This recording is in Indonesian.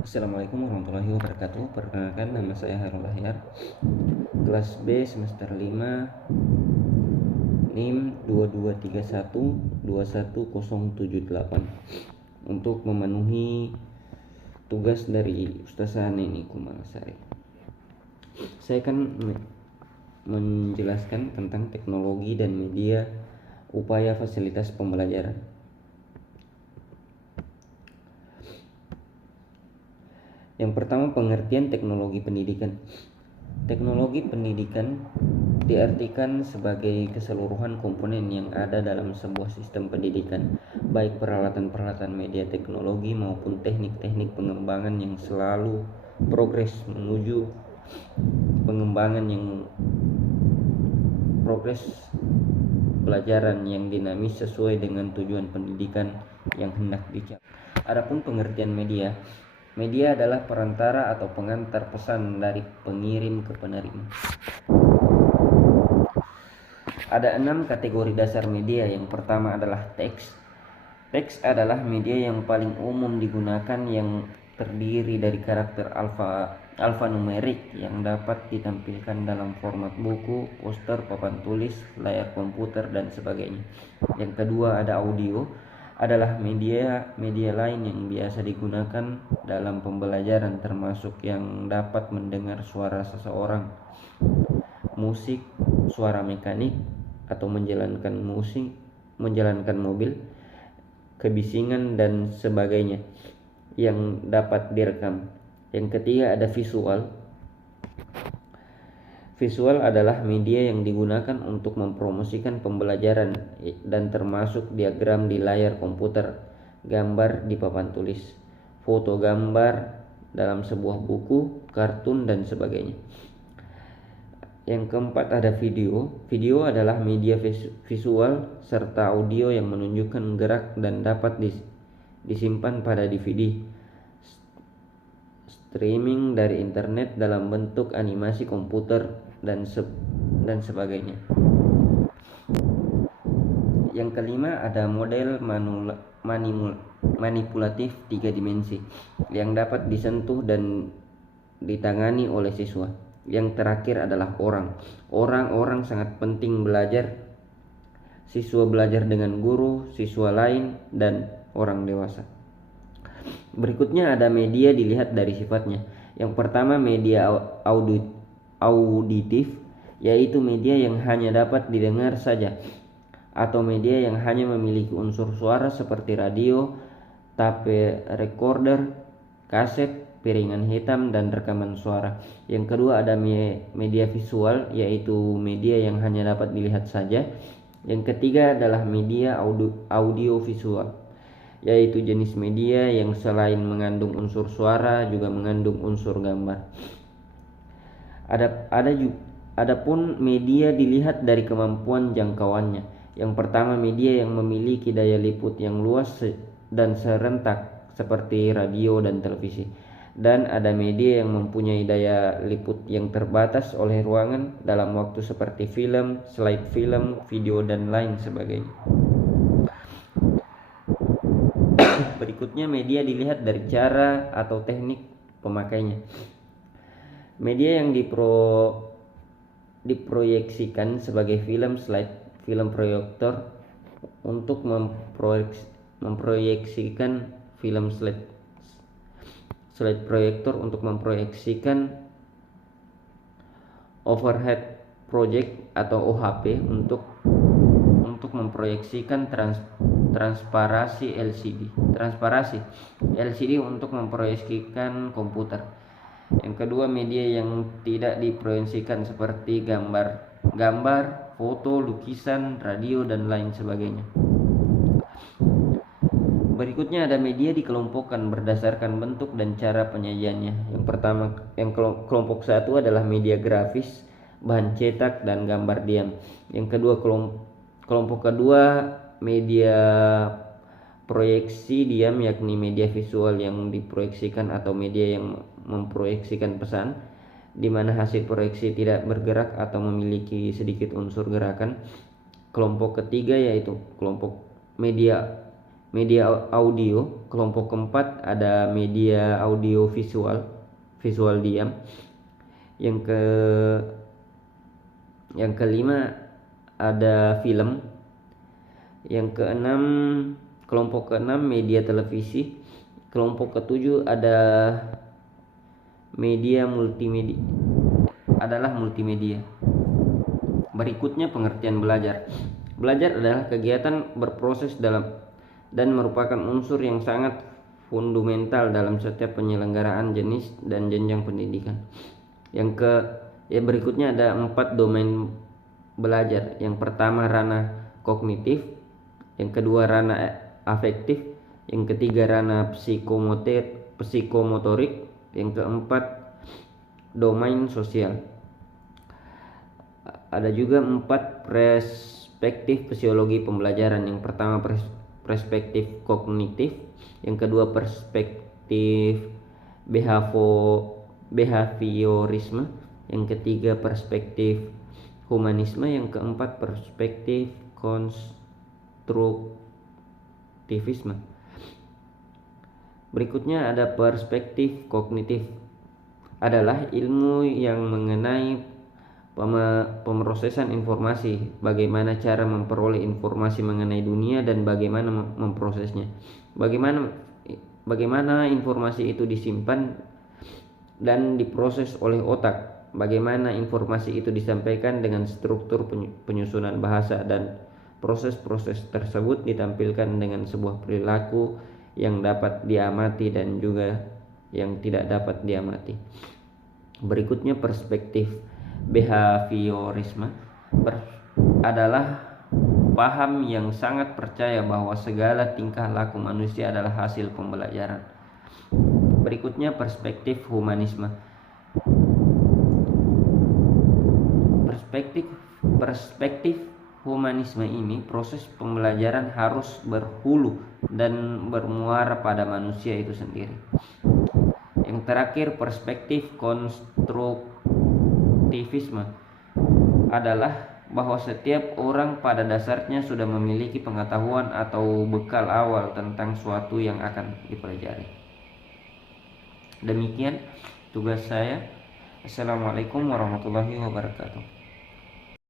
Assalamualaikum warahmatullahi wabarakatuh. Perkenalkan, nama saya Harun Lahyar, kelas B semester 5, NIM 2231-21078, untuk memenuhi tugas dari Ustaz Neni Kumalasari. Saya akan menjelaskan tentang teknologi dan media upaya fasilitas pembelajaran. Yang pertama, pengertian teknologi pendidikan. Teknologi pendidikan diartikan sebagai keseluruhan komponen yang ada dalam sebuah sistem pendidikan, baik peralatan-peralatan media teknologi maupun teknik-teknik pengembangan yang selalu progres menuju pengembangan yang progres pelajaran yang dinamis sesuai dengan tujuan pendidikan yang hendak dicapai. Adapun pengertian media adalah perantara atau pengantar pesan dari pengirim ke penerima. Ada 6 kategori dasar media. Yang pertama adalah teks. Teks adalah media yang paling umum digunakan, yang terdiri dari karakter alfanumerik yang dapat ditampilkan dalam format buku, poster, papan tulis, layar komputer, dan sebagainya. Yang kedua ada audio, adalah media lain yang biasa digunakan dalam pembelajaran, termasuk yang dapat mendengar suara seseorang, musik, suara mekanik, atau menjalankan mobil, kebisingan, dan sebagainya yang dapat direkam. Yang ketiga ada visual. Visual adalah media yang digunakan untuk mempromosikan pembelajaran dan termasuk diagram di layar komputer, gambar di papan tulis, foto gambar dalam sebuah buku, kartun, dan sebagainya. Yang keempat ada video. Video adalah media visual serta audio yang menunjukkan gerak dan dapat disimpan pada DVD, streaming dari internet dalam bentuk animasi komputer, dan sebagainya. Yang kelima ada model manipulatif 3 dimensi yang dapat disentuh dan ditangani oleh siswa. Yang terakhir adalah orang sangat penting belajar. Siswa belajar dengan guru, siswa lain, dan orang dewasa. Berikutnya ada media dilihat dari sifatnya. Yang pertama media auditif, yaitu media yang hanya dapat didengar saja, atau media yang hanya memiliki unsur suara seperti radio, tape recorder, kaset, piringan hitam, dan rekaman suara. Yang kedua ada media visual, yaitu media yang hanya dapat dilihat saja. Yang ketiga adalah media audio visual, yaitu jenis media yang selain mengandung unsur suara juga mengandung unsur gambar. Adapun media dilihat dari kemampuan jangkauannya. Yang pertama media yang memiliki daya liput yang luas dan serentak seperti radio dan televisi. Dan ada media yang mempunyai daya liput yang terbatas oleh ruangan dalam waktu seperti film, slide film, video, dan lain sebagainya. Berikutnya media dilihat dari cara atau teknik pemakainya. Media yang diproyeksikan sebagai film, slide film proyektor untuk memproyeksikan film, slide proyektor untuk memproyeksikan overhead project atau OHP untuk memproyeksikan transparasi LCD untuk memproyeksikan komputer. Yang kedua media yang tidak diproyeksikan seperti gambar, foto, lukisan, radio, dan lain sebagainya. Berikutnya ada media dikelompokkan berdasarkan bentuk dan cara penyajiannya. Yang pertama, kelompok 1 adalah media grafis, bahan cetak, dan gambar diam. Yang kedua, kelompok kedua media proyeksi diam, yakni media visual yang diproyeksikan atau media yang memproyeksikan pesan, di mana hasil proyeksi tidak bergerak atau memiliki sedikit unsur gerakan. Kelompok ketiga yaitu kelompok media media audio. Kelompok keempat ada media audio visual, visual diam. Yang kelima ada film. Kelompok keenam media televisi. Kelompok ketujuh ada media multimedia. Berikutnya pengertian belajar. Belajar adalah kegiatan berproses dan merupakan unsur yang sangat fundamental dalam setiap penyelenggaraan jenis dan jenjang pendidikan. Berikutnya ada 4 domain belajar. Yang pertama ranah kognitif, yang kedua ranah afektif, yang ketiga ranah psikomotorik, yang keempat domain sosial. Ada juga 4 perspektif psikologi pembelajaran. Yang pertama perspektif kognitif, yang kedua perspektif behaviorisme, yang ketiga perspektif humanisme, yang keempat perspektif konstruktivisme. Berikutnya ada perspektif kognitif, adalah ilmu yang mengenai pemrosesan informasi, bagaimana cara memperoleh informasi mengenai dunia dan bagaimana memprosesnya, bagaimana informasi itu disimpan dan diproses oleh otak, bagaimana informasi itu disampaikan dengan struktur penyusunan bahasa, dan proses-proses tersebut ditampilkan dengan sebuah perilaku yang dapat diamati dan juga yang tidak dapat diamati. Berikutnya perspektif behaviorisme adalah paham yang sangat percaya bahwa segala tingkah laku manusia adalah hasil pembelajaran. Berikutnya perspektif humanisme. Perspektif humanisme ini, proses pembelajaran harus berhulu dan bermuara pada manusia itu sendiri. Yang terakhir perspektif konstruktivisme adalah bahwa setiap orang pada dasarnya sudah memiliki pengetahuan atau bekal awal tentang suatu yang akan dipelajari. Demikian tugas saya. Assalamualaikum warahmatullahi wabarakatuh.